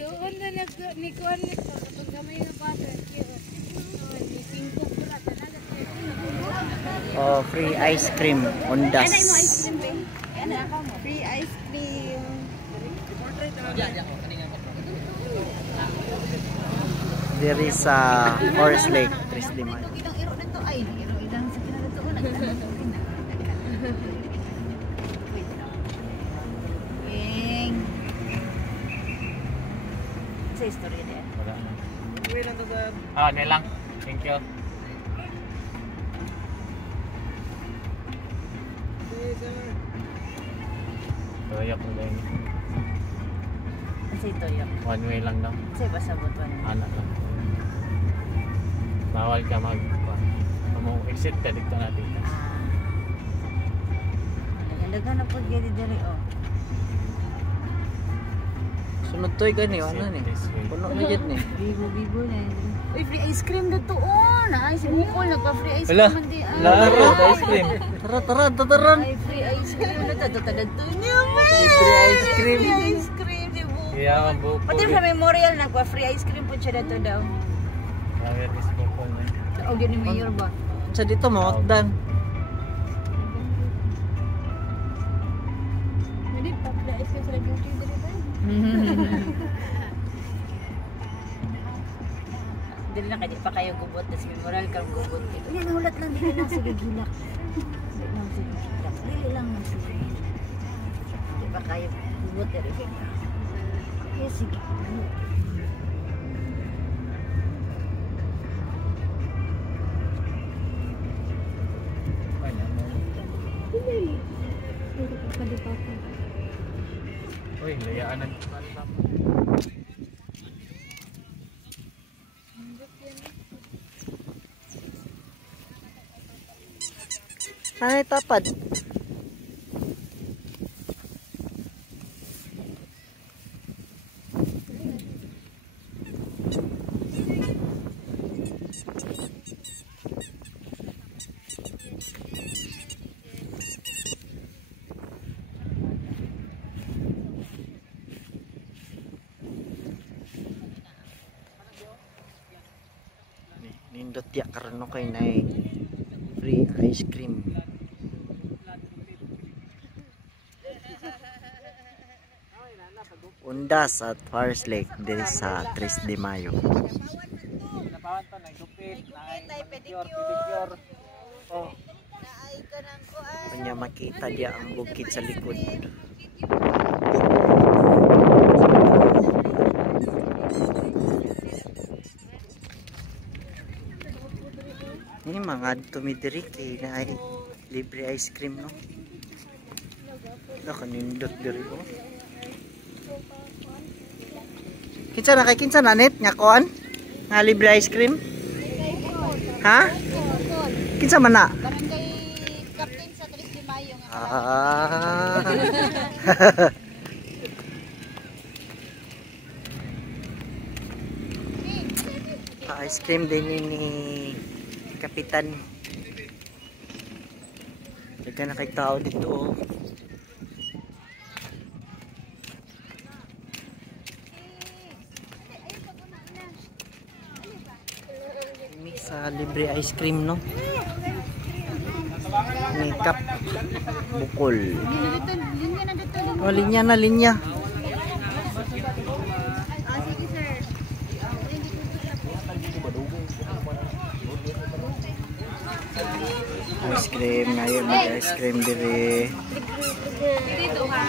Doon na ni Kuan nito kapag gamay na bata. Ni Pingko pula talaga. Oh, free ice cream on das. Free ice cream. There is a Forest Lake, Tres de Mayo. Sa istorya din. Wala na. Ah, nilang. Thank you. Toyok mo din. Sa itoyo. One way lang daw. Sa pasabot man. Anak lang. Bawal ka exit ka dito natin. Nagdagan na pag gadi diri oh. Sunod to'y gani, ano ni? Puno na dyan ni. Bibo na yun. Uy, free ice cream na to oh. Ay, si Bukol nagpa-free ice Wala. cream. Laro, ice cream. Tara. Ay, free ice cream na to. Tatagad to niya, man. Free ice cream. Free ice cream, si Bukol. Kaya ang buko. Pati sa memorial, nagpa-free ice cream po siya na to daw. Lawyer is buko na. O, gani mayor ba? Sa dito mo, dan. Hindi, pa-free ice cream sa beauty dito ba? Dili na kaya pa kayo gubot tas memorial kang gubot dito. Yan nahulat lang dili lang sige gilak. Dili lang sige. Di pa kayo gubot diri. Yes, sige. Uy, layaanan. Nanay tapad. Nindot ya kareno kay nay free ice cream. Undas at Forest Lake diri sa Tres de Mayo. Napawan to, nagdupit, pedicure. Oh. Kanya makita dia ang bukid sa likod. Ini mga tumidiri kay na libre ice cream no. Nakanindot diri ko. Kinsa na kay kinsa na net nya kuan? Nga libre ice cream? Ha? Kinsa man na? Barangay Captain sa Tres de Mayo nga. Ice cream din ni Kapitan. Daga na kay tao dito oh. Ini sa libre ice cream no. Ni Kap Bukol. Oh, linya na linya. Ice cream ngayon, ice cream dire. Dito ha.